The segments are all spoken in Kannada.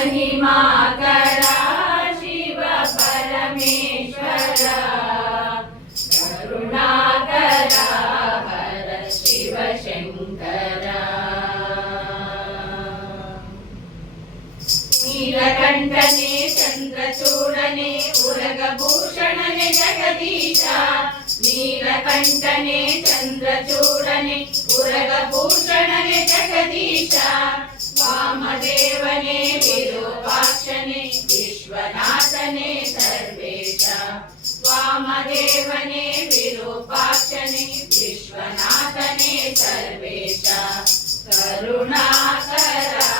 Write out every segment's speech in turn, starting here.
महिमाकरा शिव परमेश्वरा करुणाकरा हर शिव शंकरा नीलकंठने चंद्रचूडने उरगभूषणने जगदीशा नीलकंठने चंद्रचूडने उरगभूषणने जगदीशा वामदेवने विरूपाक्षने विश्वनाथने सर्वेशा वामदेवने विरूपाक्षने विश्वनाथने सर्वेशा करुणाकरा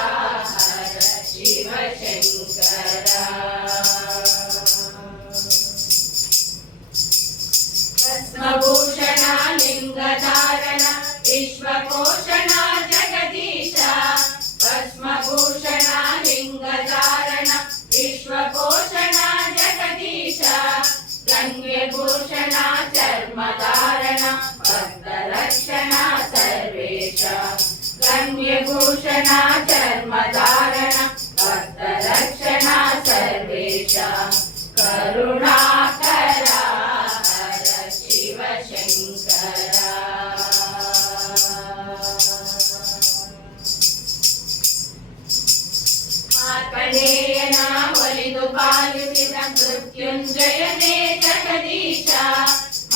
हर शिव शंकरा भस्मभूषणा लिंगधारणा विश्वपोषणा जगदीशा भस्मभूषणा लिंगधारणा विश्वपोषणा जगदीशा गंगभूषणा चर्मधारणा भक्तरक्षणा सर्वेशा गंगभूषणा चर्मधारणा भक्तरक्षणा सर्वेशा करुणाकरा हर शिव शंकरा ಮಾರ್ಕಂಡೇಯನ ಒಲಿದು ಪಾಲಿಸಿದ ಮೃತ್ಯುಂಜಯನೇ ಜಗದೀಶಾ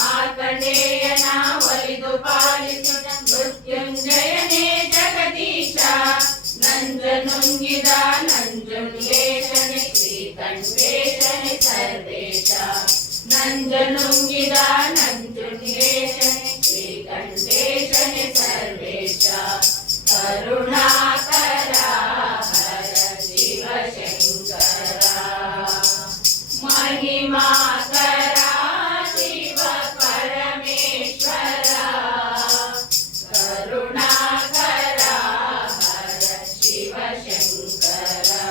ಮಾರ್ಕಂಡೇಯನ ಒಲಿದು ಪಾಲಿಸಿದ ಮೃತ್ಯುಂಜಯನೇ ಜಗದೀಶಾ ನಂಜನುಂಗಿದ ನಂಜುಂಡೇಶನೆ ಶ್ರೀಕಂಠೇಶನೆ ಸರ್ವೇಶ ನಂಜನುಂಗಿದ ನಂಜುಂಡೇಶನೆ ಶ್ರೀಕಂಠೇಶನೆ ಸರ್ವೇಶ ಕರುಣಾಕರಾ महिमाकरा शिव परमेश्वरा करुणाकरा हर शिव शंकरा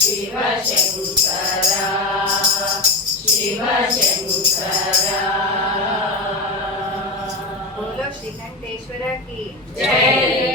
शिव शंकरा शिव शंकरा बोलो श्रीकंठेश्वरा की जय।